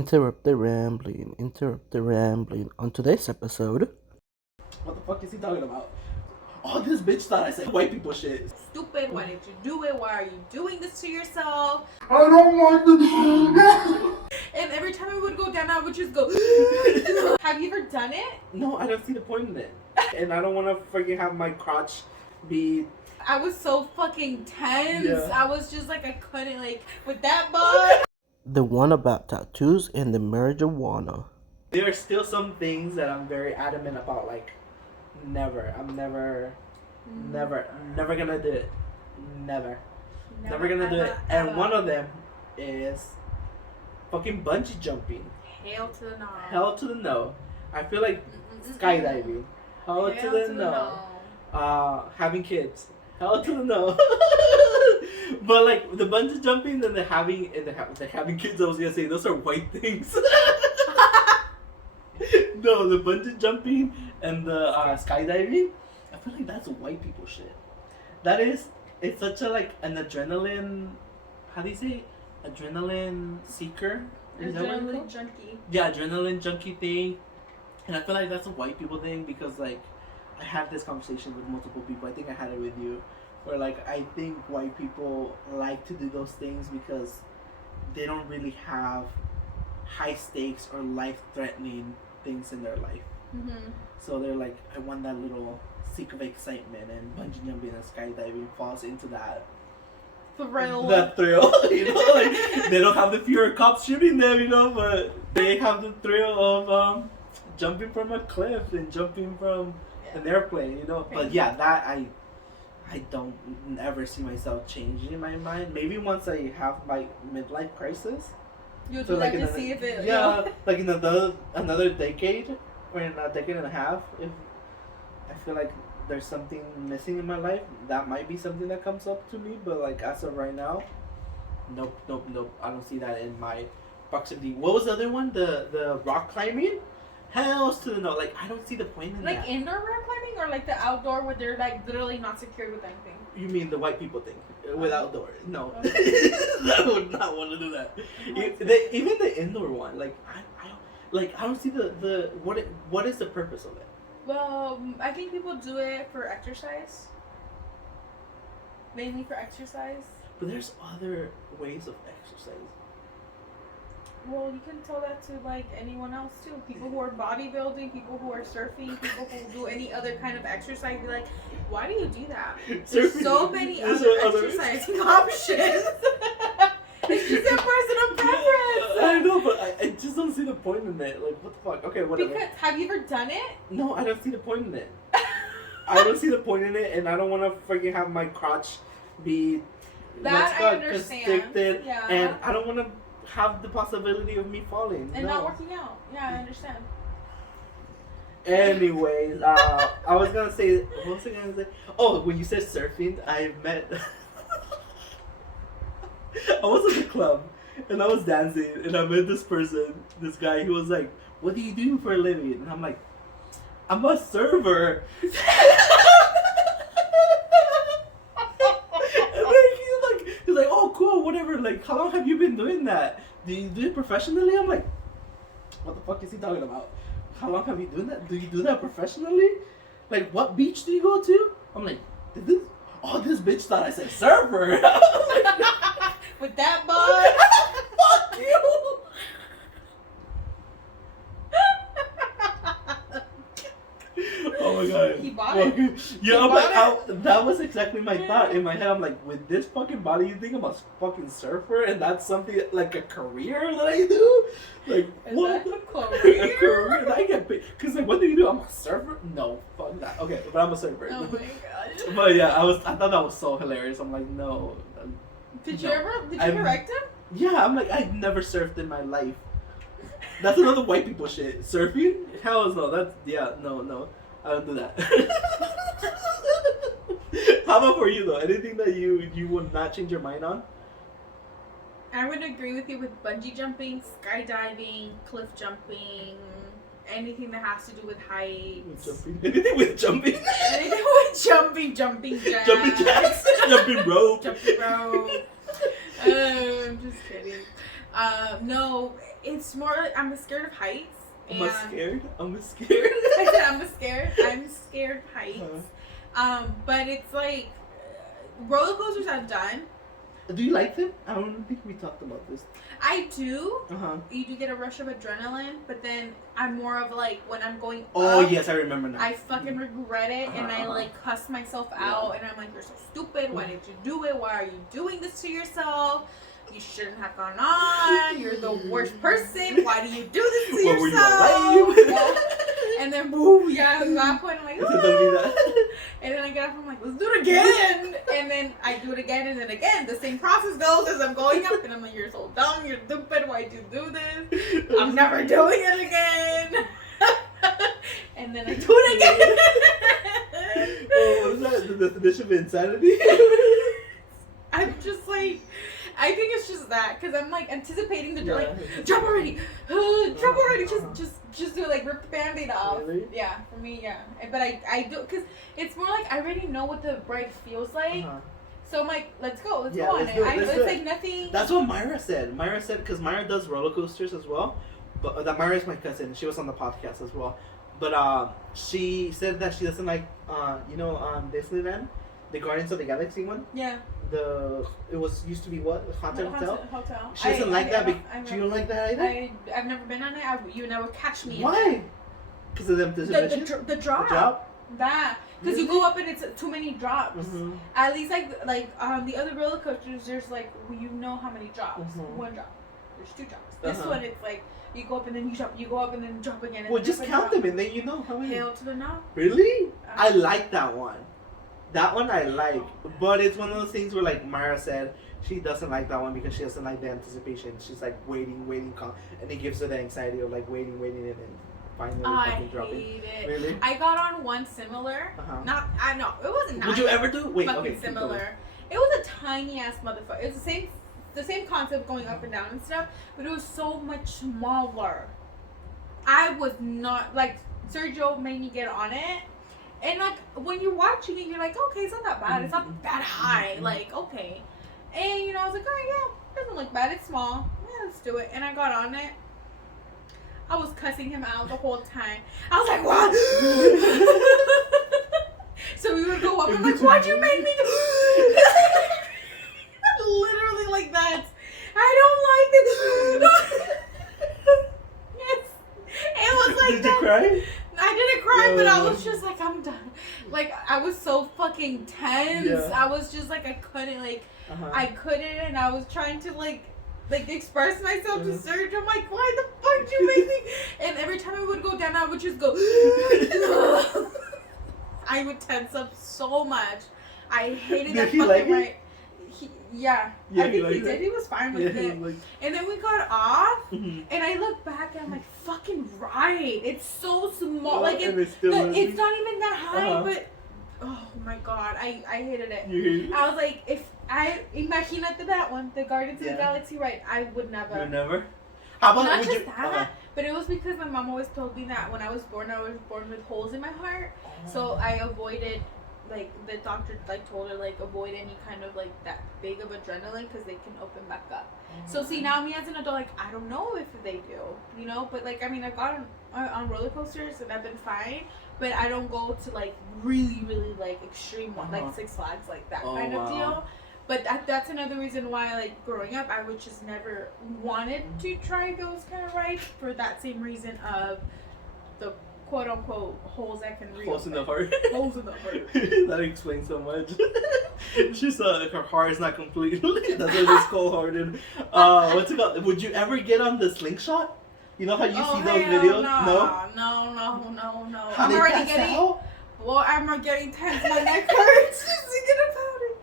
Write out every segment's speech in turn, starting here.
Interrupt the rambling. Interrupt the rambling. On today's episode. What the fuck is he talking about? Oh, this bitch thought I said white people shit. Stupid, why did you do it? Why are you doing this to yourself? I don't want to do that. And every time I would go down, I would just go. Have you ever done it? No, I don't see the point in it. And I don't want to freaking have my crotch be. I was so fucking tense. Yeah. I was just like, I couldn't, like, with that bug. The one about tattoos and the marijuana. There are still some things that I'm very adamant about, like, never. I'm never gonna do it. Never gonna do it. And one of them is fucking bungee jumping. Hell to the no. Hell to the no. I feel like skydiving. Hell to the no. Having kids. Hell to the no. But like the bungee jumping and the having kids, I was gonna say those are white things. No, the bungee jumping and the skydiving, I feel like that's white people shit. It's such a like an adrenaline. How do you say? Adrenaline seeker. Is that what it's Adrenaline called? junkie. Yeah, adrenaline junkie thing, and I feel like that's a white people thing because like I had this conversation with multiple people. I think I had it with you, where like I think white people like to do those things because they don't really have high stakes or life threatening things in their life. Mm-hmm. So they're like, I want that little seek of excitement, and bungee jumping and skydiving falls into that. Thrill. That thrill, you know, like they don't have the fear of cops shooting them, you know, but they have the thrill of jumping from a cliff and jumping from an airplane, you know. But yeah, that I don't ever see myself changing my mind. Maybe once I have my midlife crisis. You'll So do like that in to see if it. yeah, like in another decade or in a decade and a half, if I feel like there's something missing in my life, that might be something that comes up to me. But like as of right now, nope. I don't see that in my proximity. What was the other one? The rock climbing? Hells to the no. Like I don't see the point in Like that. indoor rock climbing or like the outdoor where they're like literally not secured with anything? You mean the white people thing with outdoor? No, I would not want to do that. Even the indoor one, like I don't see the what is the purpose of it? Well, I think people do it for exercise. Mainly for exercise. But there's other ways of exercise. Well, you can tell that to like anyone else too. People who are bodybuilding, people who are surfing, people who do any other kind of exercise. Be like, why do you do that? There's so many other exercising options. It's just a personal preference. I know, but I just don't see the point in it. Like, what the fuck? Okay, whatever. Because have you ever done it? No, I don't see the point in it. I don't see the point in it, and I don't want to freaking have my crotch be That I understand. constricted, Yeah. and I don't want to have the possibility of me falling And not working out. Yeah, I understand. Anyways, I was gonna say, what was I gonna say? Oh, when you said surfing, I met. I was at the club and I was dancing and I met this person, this guy who was like, "What do you do for a living?" And I'm like, "I'm a server." And then he's like, "Oh, cool, whatever. Like, how long have you been doing that? Do you do it professionally?" I'm like, "What the fuck is he talking about? How long have you done that? Do you do that professionally? Like, what beach do you go to?" I'm like, this bitch thought I said server." With that bug. Fuck you. Oh my god. He bought it. Yeah, He but bought that was exactly my thought in my head. I'm like, with this fucking body, you think I'm a fucking surfer, and that's something like a career that I do? Like, Is what? that a A career that I get paid? Cause like, what do you do? I'm a surfer? No, fuck that. Okay, but I'm a surfer. Oh my gosh. But yeah, I thought that was so hilarious. I'm like, no. Did No. you correct him? Yeah, I'm like, I've never surfed in my life. That's another white people shit. Surfing? Hell no. No. I don't do that. How about for you though? Anything that you would not change your mind on? I would agree with you with bungee jumping, skydiving, cliff jumping, anything that has to do with heights. With jumping? Anything with jumping? Anything with jumping jacks. Jumping jacks? Jumping rope? Jumping rope. I'm just kidding. No, it's more like I'm scared of heights. I'm scared. I said I'm scared. I'm scared of heights. But it's like roller coasters I've done. Do you like them? I don't think we talked about this. I do. Uh-huh. You do get a rush of adrenaline, but then I'm more of like when I'm going Oh, up, yes, I remember now. I fucking regret it, and I like cuss myself out, and I'm like, you're so stupid. Why did you do it? Why are you doing this to yourself? You shouldn't have gone on. You're the worst person. Why do you do this to yourself? Were you yeah. And then boom, yeah, at that point I'm like, and then I get up, I'm like, let's do it again. And then I do it again, and then again, the same process goes as I'm going up, and I'm like, you're so dumb, you're stupid, why'd you do this? I'm never doing it again. And then I do it again. Oh, what is that? The definition of insanity? I'm just like, I think it's just that, because I'm like anticipating the like, jump already, jump already, just do it, like rip the band-aid off. Really? Yeah, for me, yeah. But I do, because it's more like I already know what the ride feels like. So I'm like, let's go on it. It's like nothing. That's what Myra said. Myra said, because Myra does roller coasters as well. But that Myra is my cousin. She was on the podcast as well. But she said that she doesn't like, Disneyland, the Guardians of the Galaxy one. Yeah. It used to be what? Haunted Hotel? Hotel. She doesn't like that. You don't like that either? I've never been on it. You never catch me. Why? Because of them the drop. That. Because you go up and it's too many drops. Mm-hmm. At least like the other roller coasters, there's like, you know how many drops. Mm-hmm. One drop. There's two drops. This one, it's like, you go up and then you drop. You go up and then drop again. And well, just count them and then you know how many. Hail to the no. Really? I like that one. That one I like, but it's one of those things where, like Myra said, she doesn't like that one because she doesn't like the anticipation. She's like waiting, and it gives her the anxiety of like waiting, and then finally fucking dropping. I hate it. Really? I got on one similar. I know it wasn't. Would you ever do? Wait, fucking similar. It was a tiny ass motherfucker. It was the same concept going up and down and stuff, but it was so much smaller. I was not like Sergio made me get on it. And, like, when you're watching it, you're like, okay, it's not that bad. It's not that high. Like, okay. And, I was like, oh, yeah, it doesn't look bad. It's small. Yeah, let's do it. And I got on it. I was cussing him out the whole time. I was like, what? So we would go up and, like, why'd you make me do literally like that. I don't like it. Yes. It was like Did that. you cry? I didn't cry, but I was just like, I'm done. Like, I was so fucking tense. Yeah. I was just like, I couldn't, and I was trying to, like express myself to Serge. I'm like, why the fuck did you make me? And every time I would go down, I would just go, I would tense up so much. I hated that fucking ride. Yeah, I think he did. He was fine with it. And then we got off, and I look back and I'm like, fucking right. It's so small. Like, it's not even that high, but oh my god, I hated it. I was like, if I imagínate that one, the Guardians of the Galaxy ride, I would never. You never? How about not just that, but it was because my mom always told me that when I was born with holes in my heart, so I avoided. Like, the doctor, like, told her, like, avoid any kind of, like, that big of adrenaline because they can open back up. So, see, now me as an adult, like, I don't know if they do, But, like, I mean, I've gone on roller coasters and I've been fine. But I don't go to, like, really, really, like, extreme one, like Six Flags, like, that kind of deal. But that's another reason why, like, growing up, I would just never wanted to try those kind of rides for that same reason of the quote-unquote holes that can reopen. Holes in the heart. Holes in the heart. That explains so much. She's her heart is not completely. That's why it's cold-hearted. What's it called? Would you ever get on the slingshot? You know how you see those videos? No. How I'm they already pass getting. out? Well, I'm getting tense. My neck hurts just thinking about it.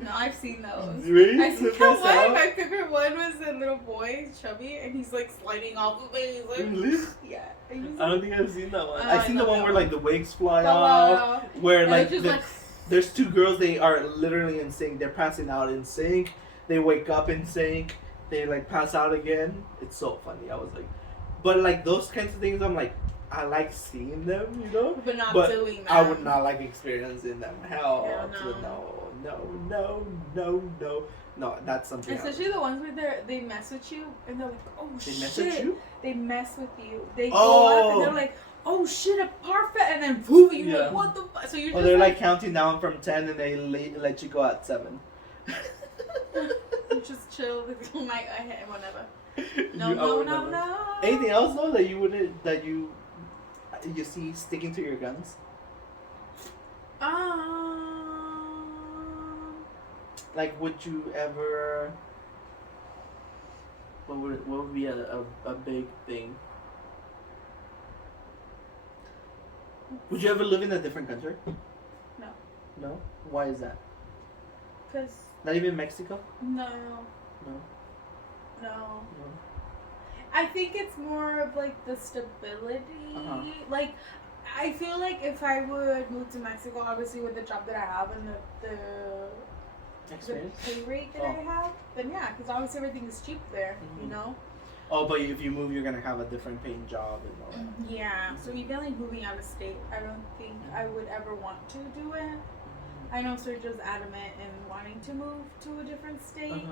No, I've seen those. Really? I've seen that one. My favorite one was a little boy, chubby, and he's like sliding off of it. He's like, really? Yeah. I don't think I've seen that one. I've seen the one where like the wigs fly off. Off. Where like, just, there's two girls. They are literally in sync. They're passing out in sync. They wake up in sync. They like pass out again. It's so funny. I was like, but like those kinds of things, I'm like, I like seeing them, But not doing that. I would not like experiencing them. Hell no. No, that's something Especially the ones where they mess with you and they're like, oh They shit. mess with you? They mess with you. They go up and they're like, oh shit, a parfait, and then boom, you're Yeah. like, what the fuck? So you're Or just they're like counting down from 10 and they let you go at 7. you just chill. Like, whatever. You- No. Anything else though that you wouldn't that you see sticking to your guns? Like, would you ever? What would be a big thing? Would you ever live in a different country? No. No. Why is that? Cause Not even Mexico. no. I think it's more of like the stability. Uh-huh. Like, I feel like if I would move to Mexico, obviously with the job that I have and the Experience. pay rate that I have, then yeah, because obviously everything is cheap there, you know? Oh, but if you move, you're gonna have a different paying job and all that. Yeah, so even like moving out of state, I don't think I would ever want to do it. I know Sergio's adamant in wanting to move to a different state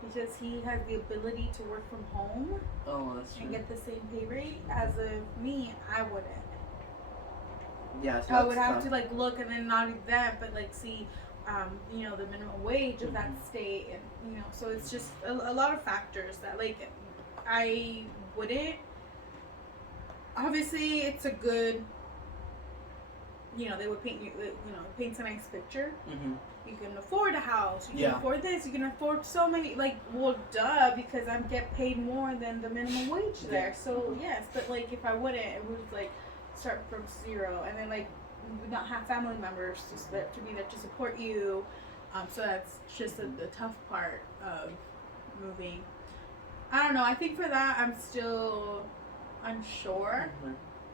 because he has the ability to work from home Oh, that's true. and get the same pay rate. As of me, I wouldn't. Yeah, so I would have to like look and then not even that, but like see, you know, the minimum wage of that state, and you know, so it's just a lot of factors that like I wouldn't. Obviously, it's a good. You know, they would paint you. You know, paints a nice picture. You can afford a house. You can afford this. You can afford so many. Like, well, duh, because I get paid more than the minimum wage there. So yes, but like if I wouldn't, it would like start from zero, and then like not have family members to be there to support you. So that's just the tough part of moving. I don't know. I think for that, I'm still unsure.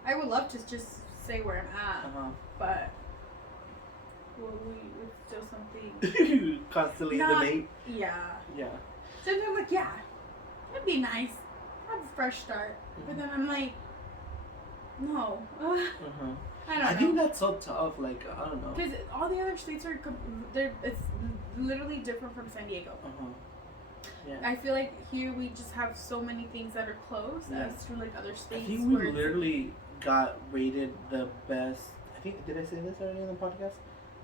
I would love to just say where I'm at, but it's still something. Constantly debate. Yeah. Yeah. Sometimes I'm like, yeah, it'd be nice. Have a fresh start. But then I'm like, no. I don't know. I think that's so tough. Like, I don't know. Because all the other states are, it's literally different from San Diego. Yeah. I feel like here we just have so many things that are close as to like other states. I think we literally got rated the best. I think, did I say this already in the podcast?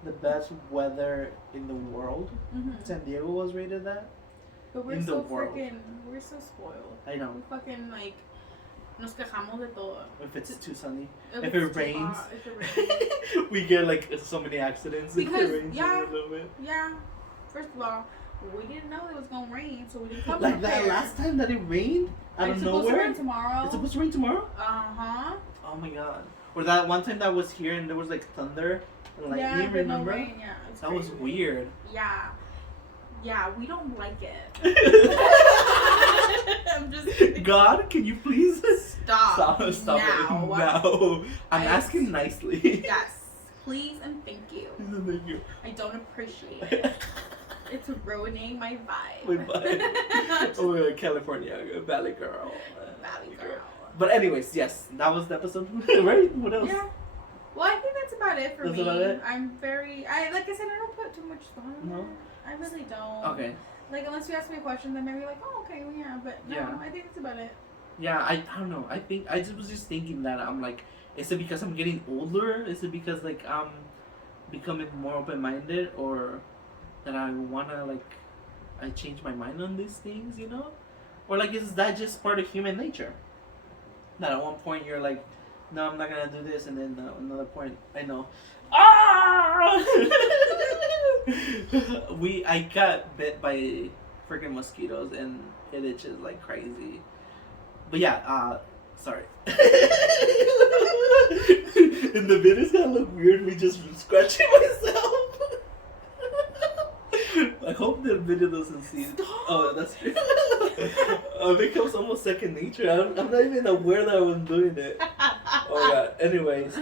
The best weather in the world. San Diego was rated that. But we're in so the world. we're so spoiled. I know. We fucking like, nos quejamos de todo. If it's too sunny. If it's it too rains. hot, if it rains. We get like so many accidents Because, if it rains a little bit. Yeah. First of all, we didn't know it was gonna rain, so we didn't come Like prepared. that last time that it rained out of It's nowhere. supposed to rain tomorrow. It's supposed to rain tomorrow? Oh my god. Or that one time that was here and there was like thunder and lightning, remember? No rain, yeah. That was weird. Yeah. Yeah, we don't like it. I'm just kidding. God, can you please Stop now. it now. I'm asking nicely. Yes. Please and thank you. Thank you. I don't appreciate it. It's ruining my vibe. My vibe. Oh my god, California, Valley Girl. Valley Girl. But anyways, yes, that was the episode. Right? What else? Yeah. Well, I think that's about it for That's me. about it? I'm very, like I said, I don't put too much thought in No? it. I really don't. Okay. Like, unless you ask me a question, then maybe like, oh, okay, well, yeah. But no, Yeah. I think that's about it. Yeah, I don't know. I think I was just thinking that I'm like, is it because I'm getting older? Is it because like I'm becoming more open-minded, or that I wanna like I change my mind on these things, you know? Or like is that just part of human nature? That at one point you're like, no, I'm not gonna do this, and then another point I know, I got bit by freaking mosquitoes and it itches like crazy. But yeah, sorry. And the video's gonna look weird, me just scratching myself. I hope the video doesn't see it. Oh, that's true. It becomes almost second nature. I'm not even aware that I was doing it. Oh god. Anyways,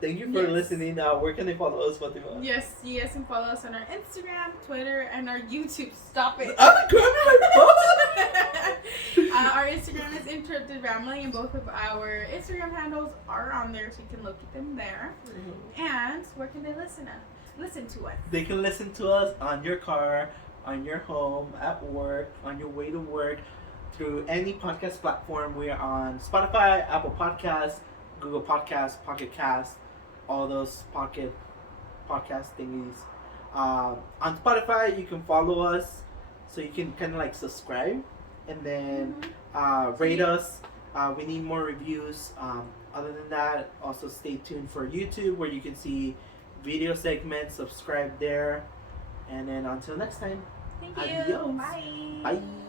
thank you for listening. Where can they follow us, Fatima? Yes, you guys can follow us on our Instagram, Twitter, and our YouTube. Stop it. I'm grabbing my phone. Our Instagram is Interrupted Rambling, and both of our Instagram handles are on there, so you can locate them there. And where can they listen at? listen to us. They can listen to us on your car, on your home, at work, on your way to work, through any podcast platform. We are on Spotify, Apple Podcasts, Google Podcasts, Pocket Cast, all those pocket podcast thingies. On Spotify, you can follow us, so you can kind of like subscribe, and then rate us. We need more reviews. Other than that, also stay tuned for YouTube, where you can see video segments. Subscribe there, and then until next time. Thank you. Adios. Bye. Bye.